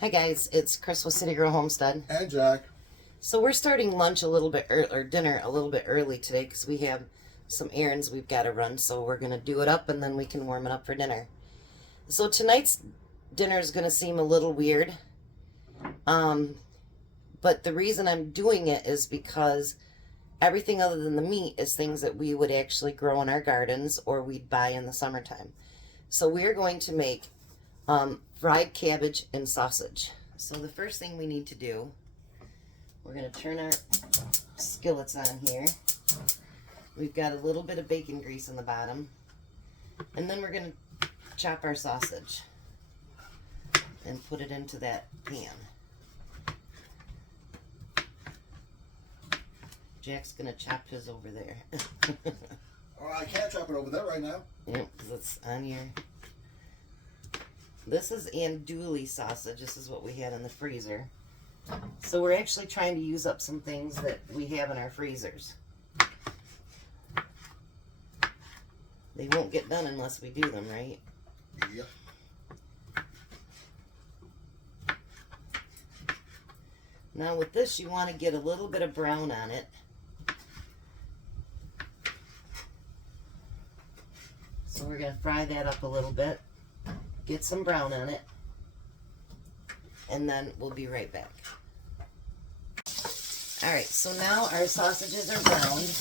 Hi guys, it's Chris with City Girl Homestead. And Jack. So we're starting lunch a little bit early, or dinner a little bit early today because we have some errands we've got to run. So we're going to do it up and then we can warm it up for dinner. So tonight's dinner is going to seem a little weird. But the reason I'm doing it is because everything other than the meat is things that we would actually grow in our gardens or we'd buy in the summertime. So we're going to make fried cabbage and sausage. So the first thing we need to do, we're going to turn our skillets on here. We've got a little bit of bacon grease in the bottom. And then we're going to chop our sausage and put it into that pan. Jack's going to chop his over there. Oh, I can't chop it over there right now. Yep, because it's on your... This is andouille sausage. This is what we had in the freezer. So we're actually trying to use up some things that we have in our freezers. They won't get done unless we do them, right? Yep. Now with this, you want to get a little bit of brown on it. So we're going to fry that up a little bit. Get some brown on it. And then we'll be right back. Alright, so now our sausages are browned.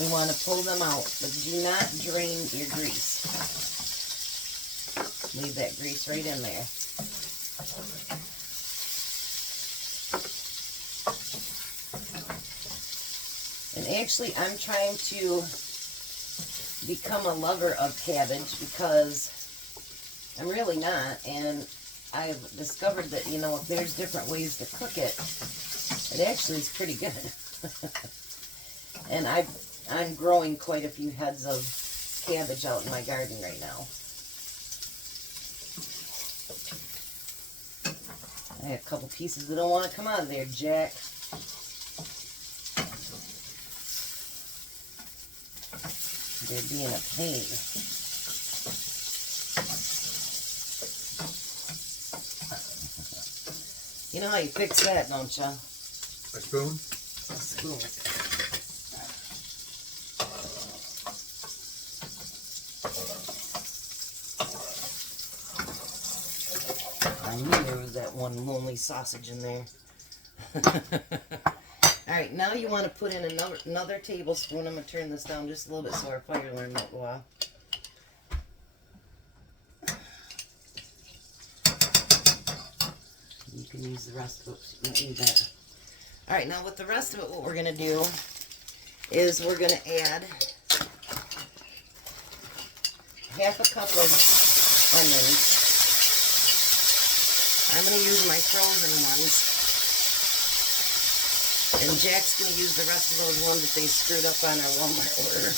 We want to pull them out, but do not drain your grease. Leave that grease right in there. And actually, I'm trying to become a lover of cabbage because I'm really not, and I've discovered that, you know, if there's different ways to cook it, it actually is pretty good. And I'm growing quite a few heads of cabbage out in my garden right now. I have a couple pieces that don't want to come out of there, Jack. They're being a pain. You know how you fix that, don't you? A spoon? A spoon. I knew there was that one lonely sausage in there. Alright, now you want to put in another tablespoon. I'm going to turn this down just a little bit so our fire alarm won't go off. You can use the rest of it. You don't need that. Alright, now with the rest of it, what we're going to do is we're going to add half a cup of onions. I'm going to use my frozen ones. And Jack's going to use the rest of those ones that they screwed up on our Walmart order.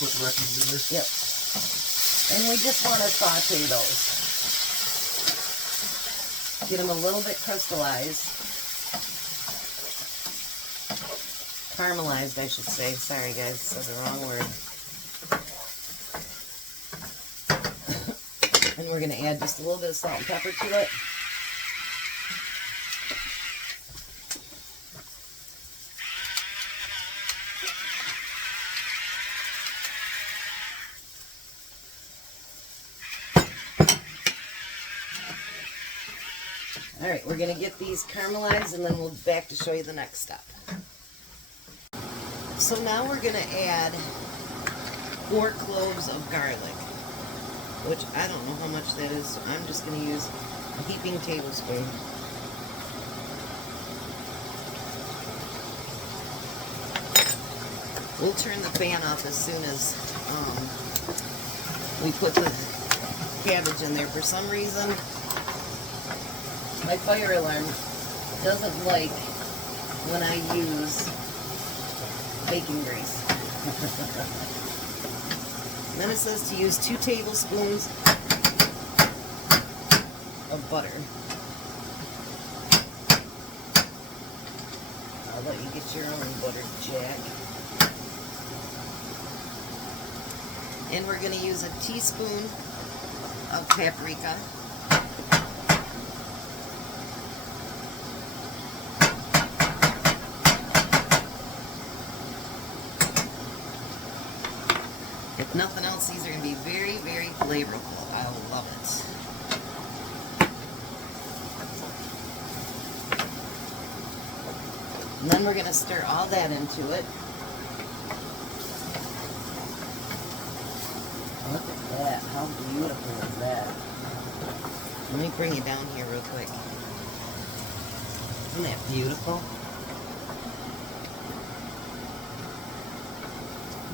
Put the rest in there? Yep. And we just want to saute those. Get them a little bit crystallized. Caramelized, I should say. Sorry, guys, said the wrong word. And we're going to add just a little bit of salt and pepper to it. Alright, we're going to get these caramelized and then we'll be back to show you the next step. So now we're going to add 4 cloves of garlic, which I don't know how much that is, so I'm just going to use a heaping tablespoon. We'll turn the fan off as soon as we put the cabbage in there. For some reason, my fire alarm doesn't like when I use bacon grease. And then it says to use 2 tablespoons of butter. I'll let you get your own butter, Jack. And we're going to use a teaspoon of paprika. If nothing else, these are going to be very, very flavorful. I love it. And then we're going to stir all that into it. Look at that. How beautiful is that? Let me bring you down here real quick. Isn't that beautiful?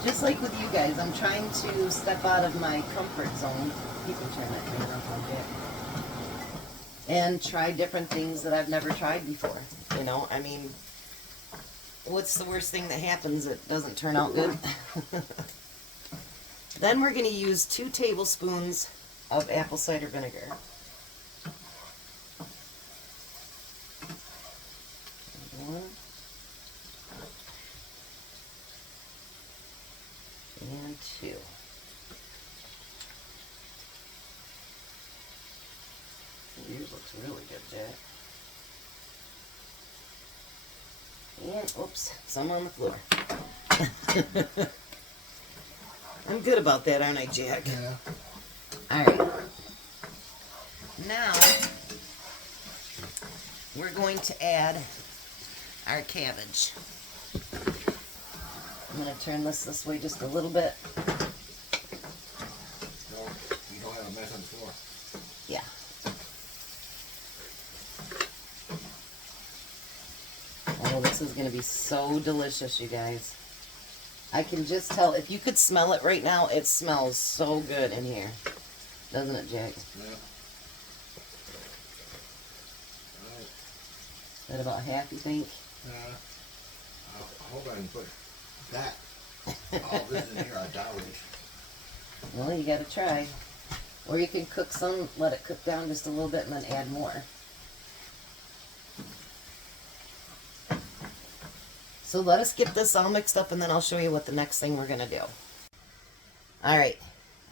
Just like with you guys, I'm trying to step out of my comfort zone. You can turn that camera off like that. And try different things that I've never tried before. You know, I mean, what's the worst thing that happens? It doesn't turn out good. Then we're going to use 2 tablespoons of apple cider vinegar. One. And 2. Yours looks really good, Jack. And, oops, some on the floor. I'm good about that, aren't I, Jack? Yeah. Alright. Now, we're going to add our cabbage. I'm going to turn this way just a little bit. No, you don't have a mess on the floor. Yeah. Oh, this is going to be so delicious, you guys. I can just tell, if you could smell it right now, it smells so good in here. Doesn't it, Jack? Yeah. Right. Is that about half, you think? I hope I can put that. All this in here, I doubt it. Well, you got to try. Or you can cook some, let it cook down just a little bit, and then add more. So let us get this all mixed up, and then I'll show you what the next thing we're going to do. Alright,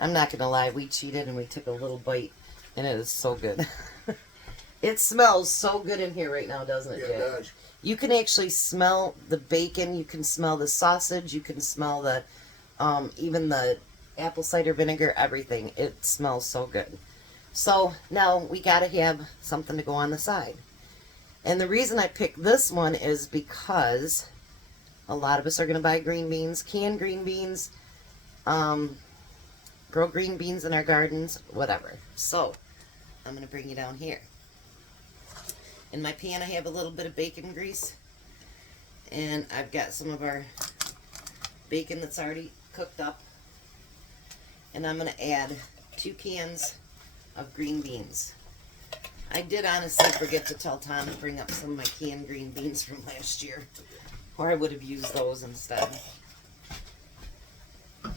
I'm not going to lie, we cheated and we took a little bite, and it is so good. It smells so good in here right now, doesn't it, Yeah, Jay? it does. You can actually smell the bacon, you can smell the sausage, you can smell the, even the apple cider vinegar, everything. It smells so good. So now we got to have something to go on the side. And the reason I picked this one is because a lot of us are going to buy green beans, canned green beans, grow green beans in our gardens, whatever. So I'm going to bring you down here. In my pan I have a little bit of bacon grease, and I've got some of our bacon that's already cooked up, and I'm going to add 2 cans of green beans. I did honestly forget to tell Tom to bring up some of my canned green beans from last year, or I would have used those instead. And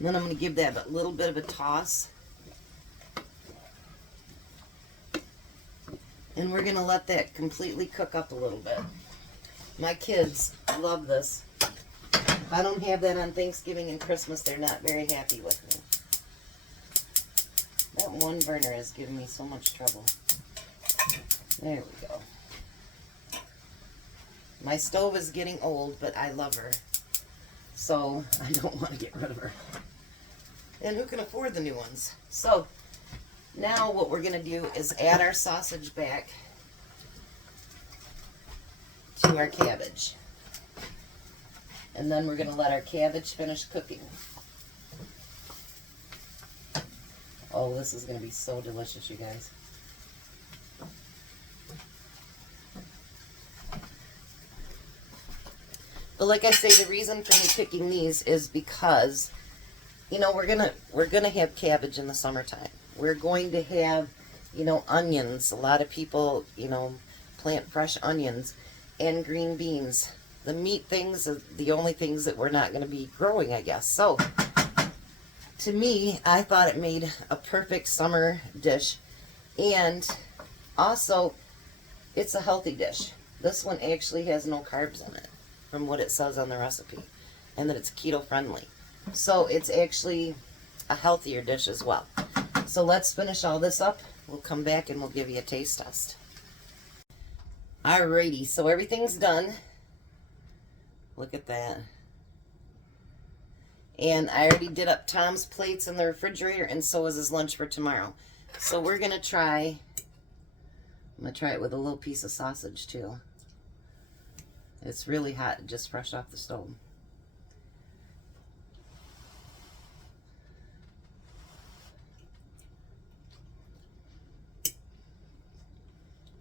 then I'm going to give that a little bit of a toss. And we're going to let that completely cook up a little bit. My kids love this. If I don't have that on Thanksgiving and Christmas, they're not very happy with me. That one burner is giving me so much trouble. There we go. My stove is getting old, but I love her. So I don't want to get rid of her. And who can afford the new ones? So now what we're going to do is add our sausage back to our cabbage. And then we're going to let our cabbage finish cooking. Oh, this is going to be so delicious, you guys. But like I say, the reason for me picking these is because, you know, we're gonna have cabbage in the summertime. We're going to have, you know, onions. A lot of people, you know, plant fresh onions and green beans. The meat things are the only things that we're not going to be growing, I guess. So, to me, I thought it made a perfect summer dish. And also, it's a healthy dish. This one actually has no carbs in it, from what it says on the recipe. And that it's keto friendly. So, it's actually a healthier dish as well. So, let's finish all this up. We'll come back and we'll give you a taste test. Alrighty, so everything's done. Look at that. And I already did up Tom's plates in the refrigerator, and so is his lunch for tomorrow. So we're going to try, I'm going to try it with a little piece of sausage too. It's really hot, just fresh off the stove.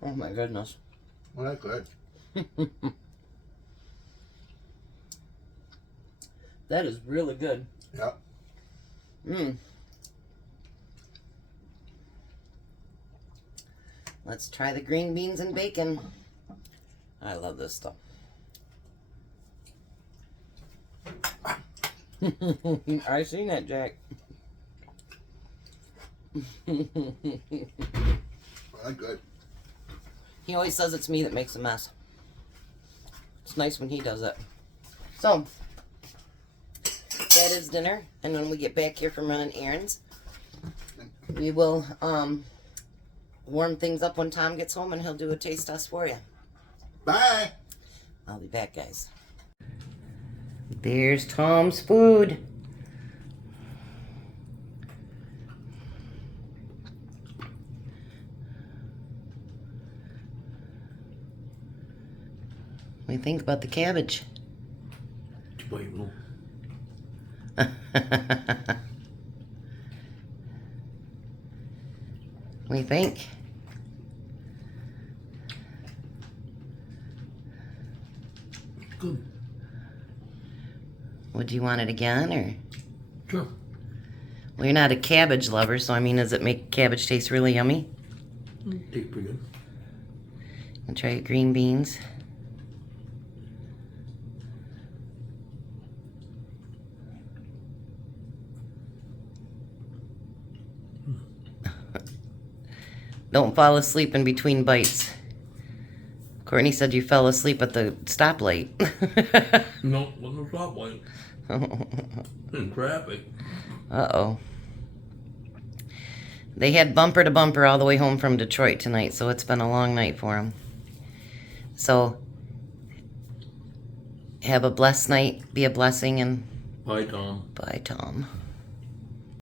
Oh my goodness. Well, that's good. That is really good. Yep. Let's try the green beans and bacon. I love this stuff. I seen that, Jack. Well, that's good. He always says it's me that makes a mess. It's nice when he does it. So, that is dinner. And when we get back here from running errands, we will warm things up when Tom gets home, and he'll do a taste test for you. Bye. I'll be back, guys. There's Tom's food. What do you think about the cabbage? What do you think? Good. Would you want it again, or? Sure. Well, you're not a cabbage lover, so I mean, does it make cabbage taste really yummy? Tastes pretty good. I'll try green beans. Don't fall asleep in between bites. Courtney said you fell asleep at the stoplight. No, wasn't a stoplight. In traffic. Uh-oh. They had bumper to bumper all the way home from Detroit tonight, so it's been a long night for them. So, have a blessed night, be a blessing, and Bye, Tom. bye, Tom.